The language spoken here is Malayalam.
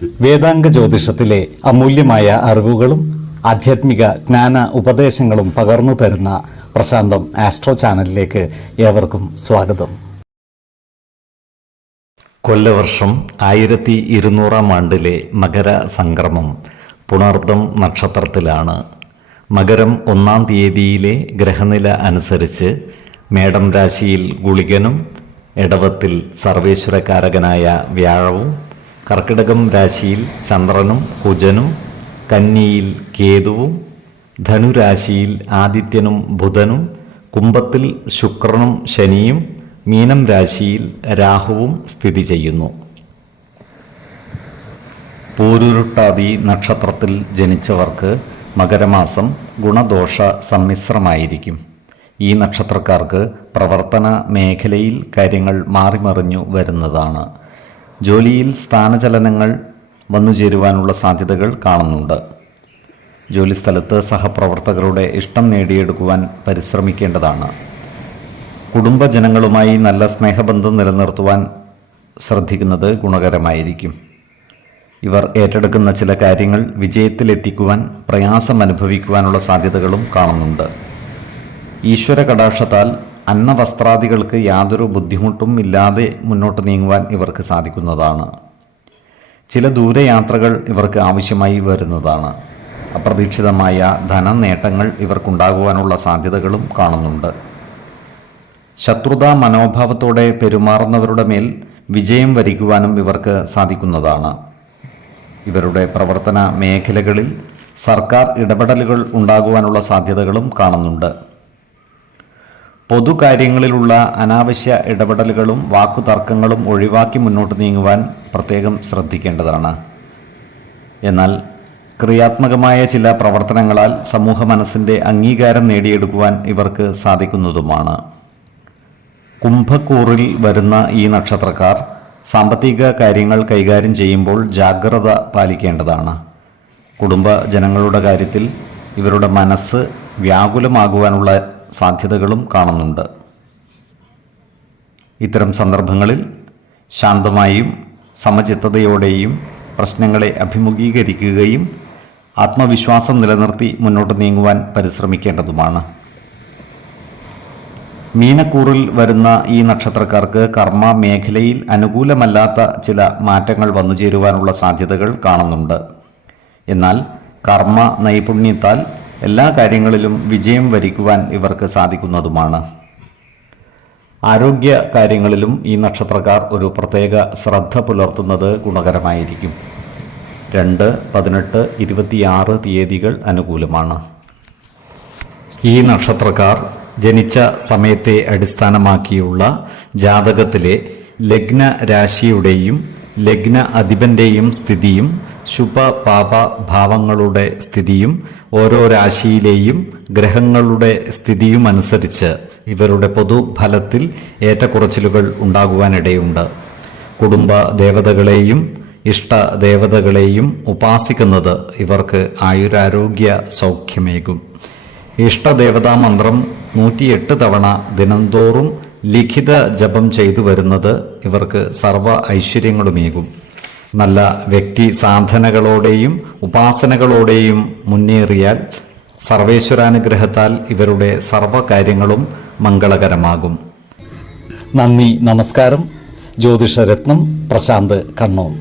വേദാംഗ ജ്യോതിഷത്തിലെ അമൂല്യമായ അറിവുകളും ആധ്യാത്മിക ജ്ഞാന ഉപദേശങ്ങളും പകർന്നു തരുന്ന പ്രശാന്തം ആസ്ട്രോ ചാനലിലേക്ക് ഏവർക്കും സ്വാഗതം. കൊല്ലവർഷം 1200 ആണ്ടിലെ മകര സംക്രമം പുണർദം നക്ഷത്രത്തിലാണ്. മകരം 1-ാം തീയതിയിലെ ഗ്രഹനില അനുസരിച്ച് മേടം രാശിയിൽ ഗുളികനും, എടവത്തിൽ സർവേശ്വരകാരകനായ വ്യാഴവും, കർക്കിടകം രാശിയിൽ ചന്ദ്രനും കുജനും, കന്നിയിൽ കേതുവും, ധനുരാശിയിൽ ആദിത്യനും ബുധനും, കുംഭത്തിൽ ശുക്രനും ശനിയും, മീനം രാശിയിൽ രാഹുവും സ്ഥിതി ചെയ്യുന്നു. പൂരുരുട്ടാതി നക്ഷത്രത്തിൽ ജനിച്ചവർക്ക് മകരമാസം ഗുണദോഷ സമ്മിശ്രമായിരിക്കും. ഈ നക്ഷത്രക്കാർക്ക് പ്രവർത്തന മേഖലയിൽ കാര്യങ്ങൾ മാറിമറിഞ്ഞു വരുന്നതാണ്. ജോലിയിൽ സ്ഥാനചലനങ്ങൾ വന്നുചേരുവാനുള്ള സാധ്യതകൾ കാണുന്നുണ്ട്. ജോലിസ്ഥലത്ത് സഹപ്രവർത്തകരുടെ ഇഷ്ടം നേടിയെടുക്കുവാൻ പരിശ്രമിക്കേണ്ടതാണ്. കുടുംബജനങ്ങളുമായി നല്ല സ്നേഹബന്ധം നിലനിർത്തുവാൻ ശ്രദ്ധിക്കുന്നത് ഗുണകരമായിരിക്കും. ഇവർ ഏറ്റെടുക്കുന്ന ചില കാര്യങ്ങൾ വിജയത്തിലെത്തിക്കുവാൻ പ്രയാസം അനുഭവിക്കുവാനുള്ള സാധ്യതകളും കാണുന്നുണ്ട്. ഈശ്വര കടാക്ഷത്താൽ അന്നവസ്ത്രാദികൾക്ക് യാതൊരു ബുദ്ധിമുട്ടും ഇല്ലാതെ മുന്നോട്ട് നീങ്ങുവാൻ ഇവർക്ക് സാധിക്കുന്നതാണ്. ചില ദൂരയാത്രകൾ ഇവർക്ക് ആവശ്യമായി വരുന്നതാണ്. അപ്രതീക്ഷിതമായ ധനനേട്ടങ്ങൾ ഇവർക്കുണ്ടാകുവാനുള്ള സാധ്യതകളും കാണുന്നുണ്ട്. ശത്രുതാ മനോഭാവത്തോടെ പെരുമാറുന്നവരുടെ മേൽ വിജയം വരിക്കുവാനും ഇവർക്ക് സാധിക്കുന്നതാണ്. ഇവരുടെ പ്രവർത്തന മേഖലകളിൽ സർക്കാർ ഇടപെടലുകൾ ഉണ്ടാകുവാനുള്ള സാധ്യതകളും കാണുന്നുണ്ട്. പൊതുകാര്യങ്ങളിലുള്ള അനാവശ്യ ഇടപെടലുകളും വാക്കുതർക്കങ്ങളും ഒഴിവാക്കി മുന്നോട്ട് നീങ്ങുവാൻ പ്രത്യേകം ശ്രദ്ധിക്കേണ്ടതാണ്. എന്നാൽ ക്രിയാത്മകമായ ചില പ്രവർത്തനങ്ങളാൽ സമൂഹ മനസ്സിൻ്റെ അംഗീകാരം നേടിയെടുക്കുവാൻ ഇവർക്ക് സാധിക്കുന്നതുമാണ്. കുംഭക്കൂറിൽ വരുന്ന ഈ നക്ഷത്രക്കാർ സാമ്പത്തിക കാര്യങ്ങൾ കൈകാര്യം ചെയ്യുമ്പോൾ ജാഗ്രത പാലിക്കേണ്ടതാണ്. കുടുംബ ജനങ്ങളുടെ കാര്യത്തിൽ ഇവരുടെ മനസ്സ് വ്യാകുലമാകുവാനുള്ള സാധ്യതകളും കാണുന്നുണ്ട്. ഇത്തരം സന്ദർഭങ്ങളിൽ ശാന്തമായും സമചിത്തതയോടെയും പ്രശ്നങ്ങളെ അഭിമുഖീകരിക്കുകയും ആത്മവിശ്വാസം നിലനിർത്തി മുന്നോട്ട് നീങ്ങുവാൻ പരിശ്രമിക്കേണ്ടതുമാണ്. മീനക്കൂറിൽ വരുന്ന ഈ നക്ഷത്രക്കാർക്ക് കർമ്മ മേഖലയിൽ അനുകൂലമല്ലാത്ത ചില മാറ്റങ്ങൾ വന്നുചേരുവാനുള്ള സാധ്യതകൾ കാണുന്നുണ്ട്. എന്നാൽ കർമ്മ നൈപുണ്യത്താൽ എല്ലാ കാര്യങ്ങളിലും വിജയം വരിക്കുവാൻ ഇവർക്ക് സാധിക്കുന്നതുമാണ്. ആരോഗ്യ കാര്യങ്ങളിലും ഈ നക്ഷത്രക്കാർ ഒരു പ്രത്യേക ശ്രദ്ധ പുലർത്തുന്നത് ഗുണകരമായിരിക്കും. 2, 18, 26 തീയതികൾ അനുകൂലമാണ്. ഈ നക്ഷത്രക്കാർ ജനിച്ച സമയത്തെ അടിസ്ഥാനമാക്കിയുള്ള ജാതകത്തിലെ ലഗ്ന രാശിയുടെയും ലഗ്ന അധിപൻ്റെയും സ്ഥിതിയും ശുഭ പാപ ഭാവങ്ങളുടെ സ്ഥിതിയും ഓരോ രാശിയിലെയും ഗ്രഹങ്ങളുടെ സ്ഥിതിയും അനുസരിച്ച് ഇവരുടെ പൊതുഫലത്തിൽ ഏറ്റക്കുറച്ചിലുകൾ ഉണ്ടാകുവാനിടയുണ്ട്. കുടുംബ ദേവതകളെയും ഇഷ്ടദേവതകളെയും ഉപാസിക്കുന്നത് ഇവർക്ക് ആയുരാരോഗ്യ സൗഖ്യമേകും. ഇഷ്ടദേവതാ മന്ത്രം 108 തവണ ദിനംതോറും ലിഖിത ജപം ചെയ്തു വരുന്നത് ഇവർക്ക് സർവ ഐശ്വര്യങ്ങളുമേകും. നല്ല വ്യക്തി സാധനകളോടെയും ഉപാസനകളോടെയും മുന്നേറിയാൽ സർവേശ്വരാനുഗ്രഹത്താൽ ഇവരുടെ സർവകാര്യങ്ങളും മംഗളകരമാകും. നന്ദി, നമസ്കാരം. ജ്യോതിഷരത്നം പ്രശാന്ത് കണ്ണൂർ.